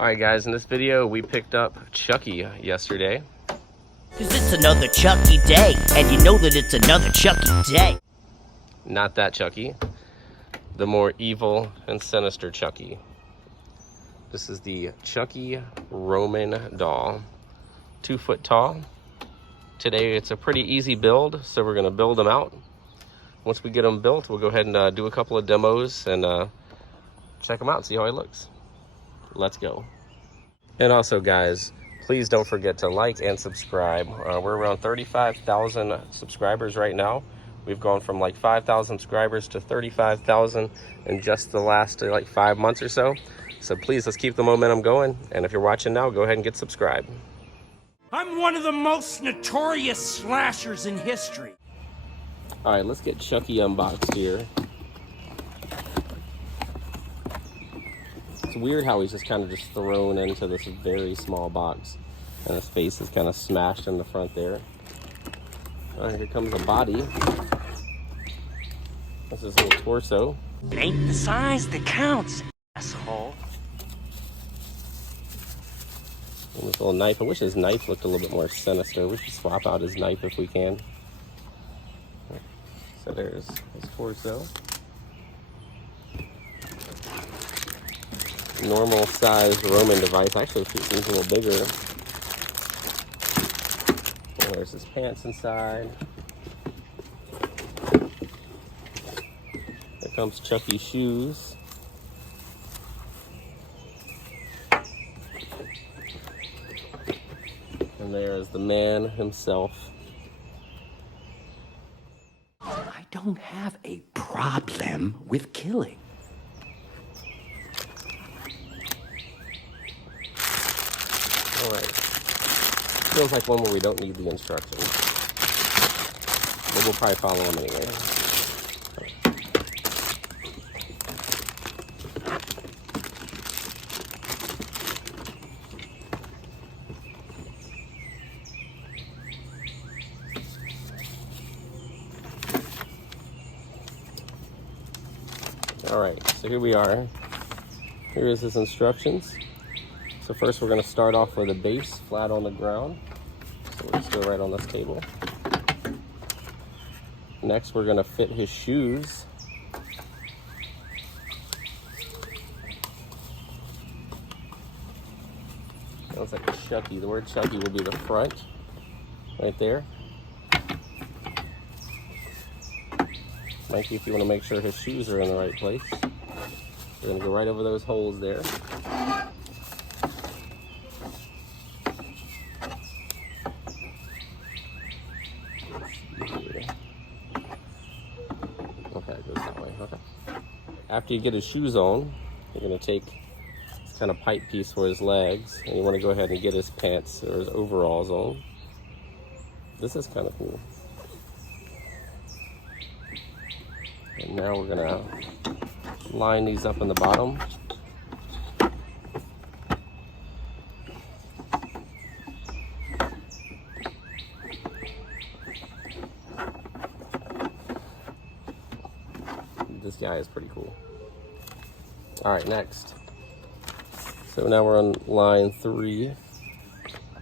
Alright guys, in this video we picked up Chucky yesterday. Cause it's another Chucky day, and you know that it's another Chucky day. Not that Chucky, the more evil and sinister Chucky. This is the Chucky Roman doll, 2 foot tall. Today it's a pretty easy build, so we're gonna build them out. Once we get them built, we'll go ahead and do a couple of demos and check him out and see how he looks. Let's go. And also guys, please don't forget to like and subscribe. We're around 35,000 subscribers right now. We've gone from like 5,000 subscribers to 35,000 in just the last like 5 months or so. So please, let's keep the momentum going. And if you're watching now, go ahead and get subscribed. I'm one of the most notorious slashers in history. All right, let's get Chucky unboxed here. It's weird how he's just kind of just thrown into this very small box. And his face is kind of smashed in the front there. All right, here comes the body. This is his little torso. It ain't the size that counts, asshole. And this little knife. I wish his knife looked a little bit more sinister. We should swap out his knife if we can. So there's his torso. Normal sized Roman device. Actually, it seems a little bigger. And there's his pants inside. Here comes Chucky's shoes. And there is the man himself. I don't have a problem with killing. Alright. Feels like one where we don't need the instructions. But we'll probably follow them anyway. Alright, so here we are. Here is his instructions. So first we're going to start off with a base flat on the ground. So we'll just go right on this table. Next we're going to fit his shoes. Sounds like a Chucky. The word Chucky will be the front, right there. Mikey, if you want to make sure his shoes are in the right place. We're going to go right over those holes there. Okay, it goes that way. Okay. After you get his shoes on, you're going to take this kind of pipe piece for his legs, and you want to go ahead and get his pants or his overalls on. This is kind of cool. And now we're gonna line these up in the bottom. This guy is pretty cool. All right, next. So now we're on line 3,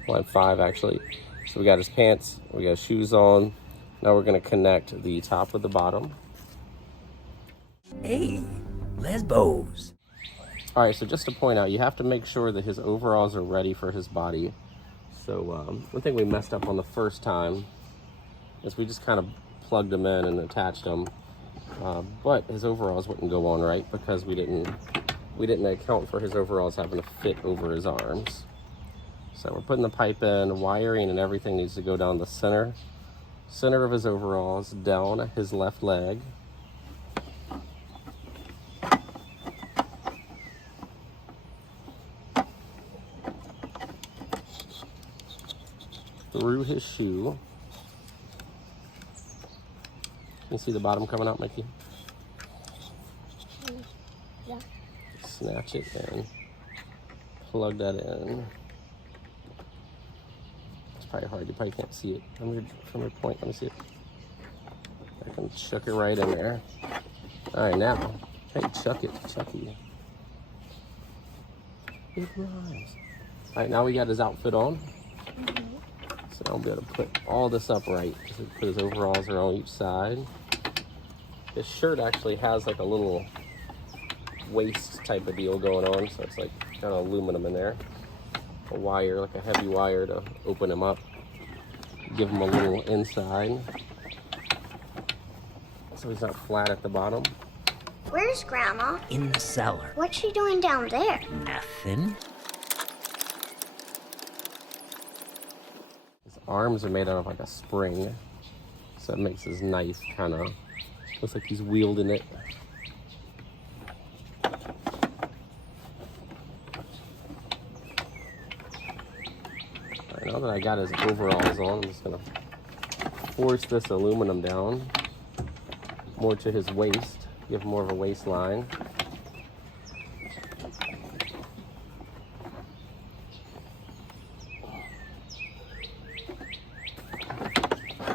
line 5 actually. So we got his pants, we got his shoes on. Now we're gonna connect the top with the bottom. Hey, lesbos. All right, so just to point out, you have to make sure that his overalls are ready for his body. So one thing we messed up on the first time is we just kind of plugged them in and attached them, but his overalls wouldn't go on right because we didn't account for his overalls having to fit over his arms. So we're putting the pipe in, wiring and everything needs to go down the center of his overalls, down his left leg. Through his shoe. You can see the bottom coming out, Mikey? Yeah. Snatch it and plug that in. It's probably hard, you probably can't see it. From your point, let me see it. I can chuck it right in there. All right, now, hey, chuck it, Chucky. Alright, now we got his outfit on. So I'll be able to put all this up right. So put his overalls are on each side. His shirt actually has like a little waist type of deal going on. So it's like kind of aluminum in there. A wire, like a heavy wire to open him up. Give him a little inside. So he's not flat at the bottom. Where's Grandma? In the cellar. What's she doing down there? Nothing. His arms are made out of like a spring. So it makes his knife kind of, looks like he's wielding it. Alright, now that I got his overalls on, I'm just gonna force this aluminum down more to his waist, give him more of a waistline.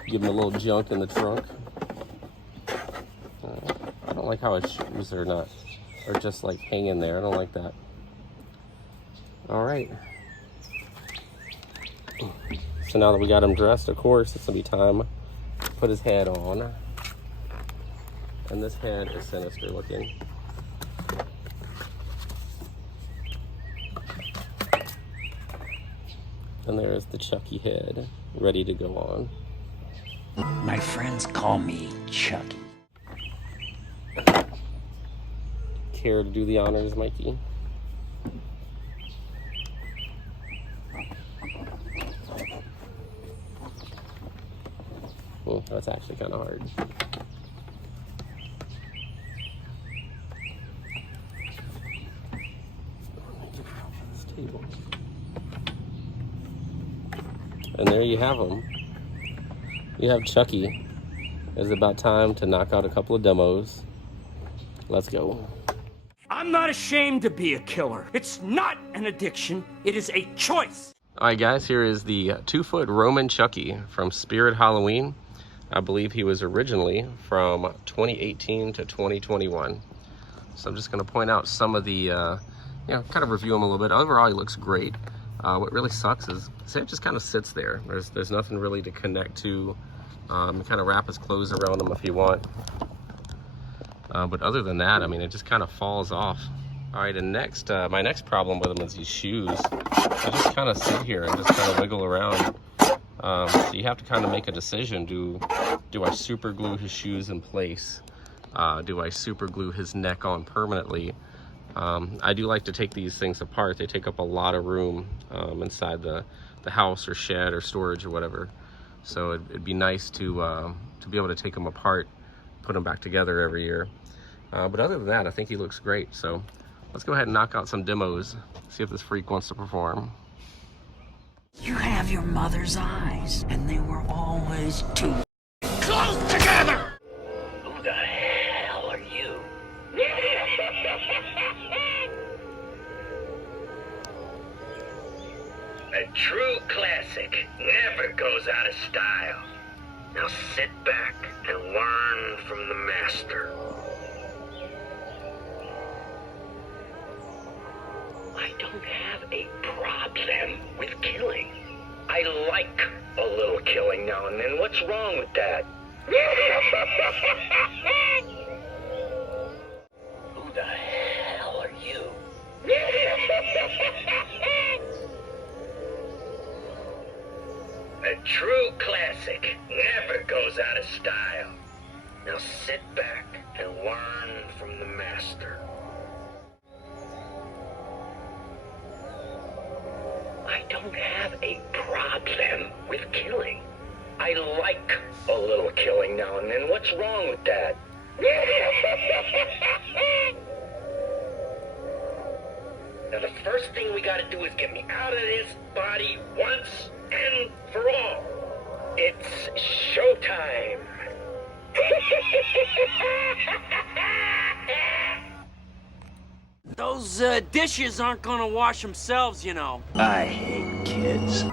Give him a little junk in the trunk. I don't like how his shoes are just like hanging there. I don't like that. All right. So now that we got him dressed, of course, it's gonna be time to put his head on. And this head is sinister looking. And there is the Chucky head, ready to go on. My friends call me Chucky. Care to do the honors, Mikey? Well, that's actually kind of hard. And there you have them. You have Chucky. It's about time to knock out a couple of demos. Let's go. I'm not ashamed to be a killer. It's not an addiction. It is a choice. All right, guys, here is the 2-foot Roaming Chucky from Spirit Halloween. I believe he was originally from 2018 to 2021. So I'm just going to point out some of the, kind of review him a little bit. Overall, he looks great. What really sucks is his head just kind of sits there. There's nothing really to connect to. Kind of wrap his clothes around him if you want. But other than that, I mean, it just kind of falls off. All right, and next, my next problem with him is these shoes. They just kind of sit here and just kind of wiggle around. So you have to kind of make a decision. Do I super glue his shoes in place? Do I super glue his neck on permanently? I do like to take these things apart. They take up a lot of room inside the house or shed or storage or whatever. So it'd be nice to be able to take them apart, put them back together every year. But other than that, I think he looks great. So let's go ahead and knock out some demos, see if this freak wants to perform. You have your mother's eyes, and they were always too Close together! Who the hell are you? A true classic never goes out of style. Now sit back and learn from the master. I don't have a problem with killing. I like a little killing now and then. What's wrong with that? Who the hell are you? A true classic never goes out of style. Now sit back and learn from the master. I don't have a problem with killing. I like a little killing now and then. What's wrong with that? Now the first thing we gotta do is get me out of this body once and for all. It's showtime. Those dishes aren't gonna wash themselves, you know. I hate kids.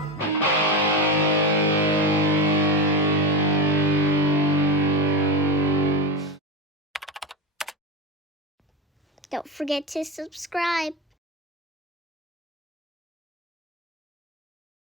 Don't forget to subscribe.